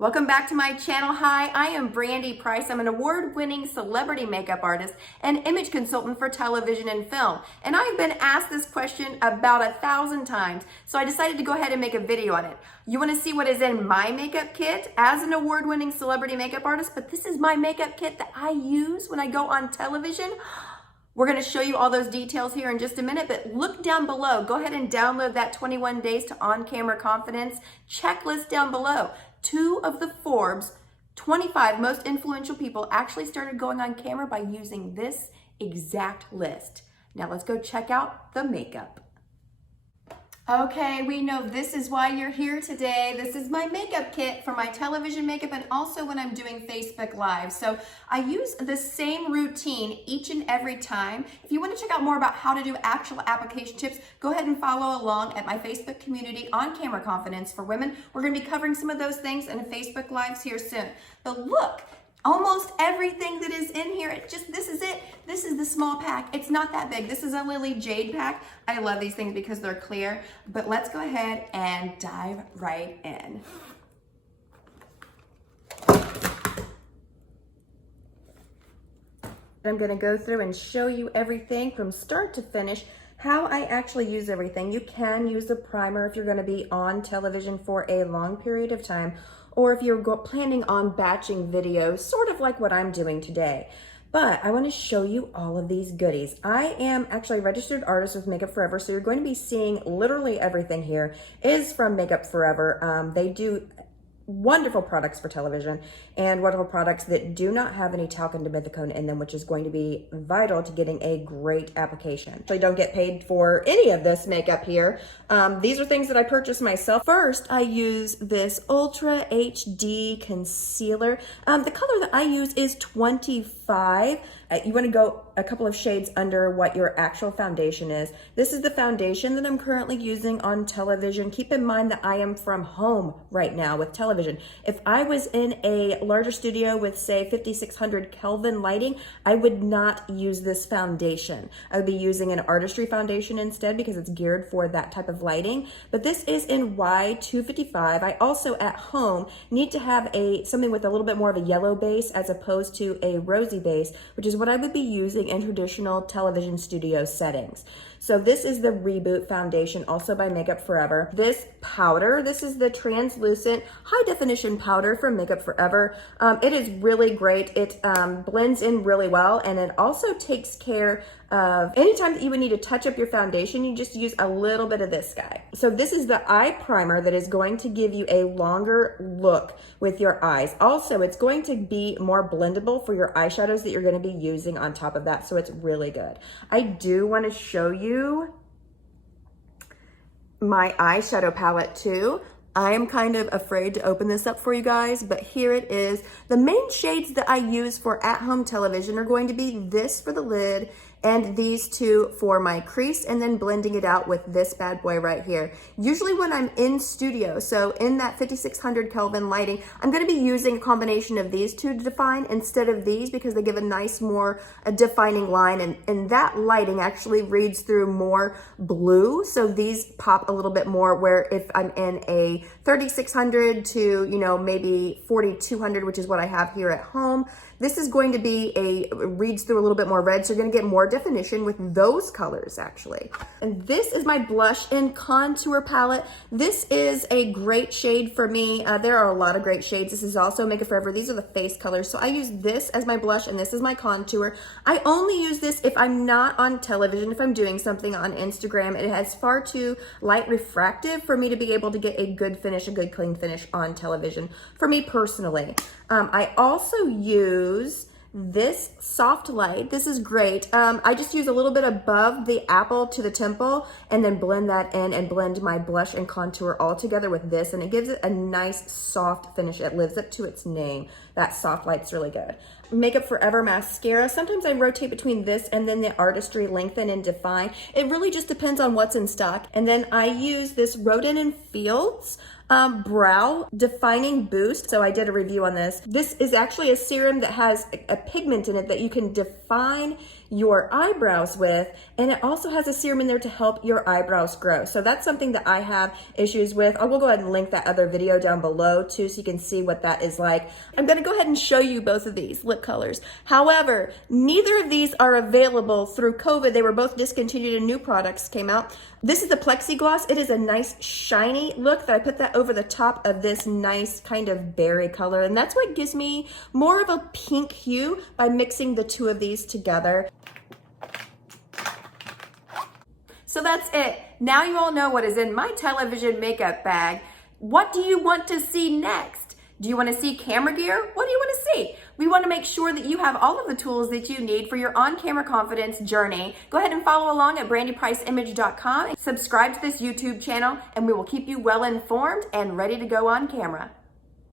Welcome back to my channel. Hi, I am Brandie Price. I'm an award-winning celebrity makeup artist and image consultant for television and film. And I've been asked this question about 1,000 times, so I decided to go ahead and make a video on it. You want to see what is in my makeup kit as an award-winning celebrity makeup artist? But this is my makeup kit that I use when I go on television. We're going to show you all those details here in just a minute, but look down below. Go ahead and download that 21 Days to On-Camera Confidence checklist down below. 2 of the Forbes 25 most influential people actually started going on camera by using this exact list. Now let's go check out the makeup. Okay, we know this is why you're here today. This is my makeup kit for my television makeup and also when I'm doing Facebook Live. So I use the same routine each and every time. If you want to check out more about how to do actual application tips, go ahead and follow along at my Facebook community On Camera Confidence for Women. We're going to be covering some of those things in Facebook Lives here soon. But look, almost everything that is in here, this is it. This is the small pack. It's not that big. This is a Lily Jade pack. I love these things because they're clear, but let's go ahead and dive right in. I'm gonna go through and show you everything from start to finish, how I actually use everything. You can use a primer if you're gonna be on television for a long period of time, or if you're planning on batching videos, sort of like what I'm doing today. But I want to show you all of these goodies. I am actually a registered artist with Makeup Forever, so you're going to be seeing literally everything here is from Makeup Forever. They do wonderful products for television and wonderful products that do not have any talcum and dimethicone in them, which is going to be vital to getting a great application. I don't get paid for any of this makeup here. These are things that I purchased myself. First, I use this Ultra HD concealer. The color that I use is 25. You want to go a couple of shades under what your actual foundation is. This is the foundation that I'm currently using on television. Keep in mind that I am from home right now with television. If I was in a larger studio with, say, 5600 Kelvin lighting, I would not use this foundation. I would be using an artistry foundation instead because it's geared for that type of lighting. But this is in Y255. I also at home need to have something with a little bit more of a yellow base as opposed to a rosy base, which is what I would be using in traditional television studio settings. So this is the Reboot Foundation, also by Makeup Forever. This powder, this is the translucent high definition powder from Makeup Forever. It is really great. It blends in really well, and it also takes care of anytime that you would need to touch up your foundation, you just use a little bit of this guy. So this is the eye primer that is going to give you a longer look with your eyes. Also, it's going to be more blendable for your eyeshadows that you're going to be using on top of that, so it's really good. I do want to show you my eyeshadow palette too. I am kind of afraid to open this up for you guys, but here it is. The main shades that I use for at-home television are going to be this for the lid and these two for my crease, and then blending it out with this bad boy right here. Usually when I'm in studio, so in that 5600 Kelvin lighting, I'm gonna be using a combination of these two to define instead of these because they give a nice more defining line, and that lighting actually reads through more blue, so these pop a little bit more, where if I'm in a 3600 to, maybe 4200, which is what I have here at home, this is going to be reads through a little bit more red, so you're gonna get more definition with those colors actually. And this is my blush and contour palette. This is a great shade for me. There are a lot of great shades. This is also Makeup Forever. These are the face colors. So I use this as my blush and this is my contour. I only use this if I'm not on television, if I'm doing something on Instagram. It has far too light refractive for me to be able to get a good finish, a good clean finish on television, for me personally. I also use this soft light. This is great. I just use a little bit above the apple to the temple and then blend that in and blend my blush and contour all together with this, and it gives it a nice soft finish. It lives up to its name. That soft light's really good. Makeup Forever mascara. Sometimes I rotate between this and then the Artistry Lengthen and Define. It really just depends on what's in stock. And then I use this Rodin & Fields Brow Defining Boost. So I did a review on this. This is actually a serum that has a pigment in it that you can define your eyebrows with, and it also has a serum in there to help your eyebrows grow. So that's something that I have issues with. I will go ahead and link that other video down below too, so you can see what that is like. I'm gonna go ahead and show you both of these lip colors. However, neither of these are available through COVID. They were both discontinued and new products came out. This is the Plexigloss. It is a nice shiny look that I put that over the top of this nice kind of berry color, and that's what gives me more of a pink hue by mixing the two of these together. So that's it. Now you all know what is in my television makeup bag. What do you want to see next? Do you want to see camera gear? What do you want to see? We want to make sure that you have all of the tools that you need for your on-camera confidence journey. Go ahead and follow along at brandiepriceimage.com. Subscribe to this YouTube channel, and we will keep you well informed and ready to go on camera.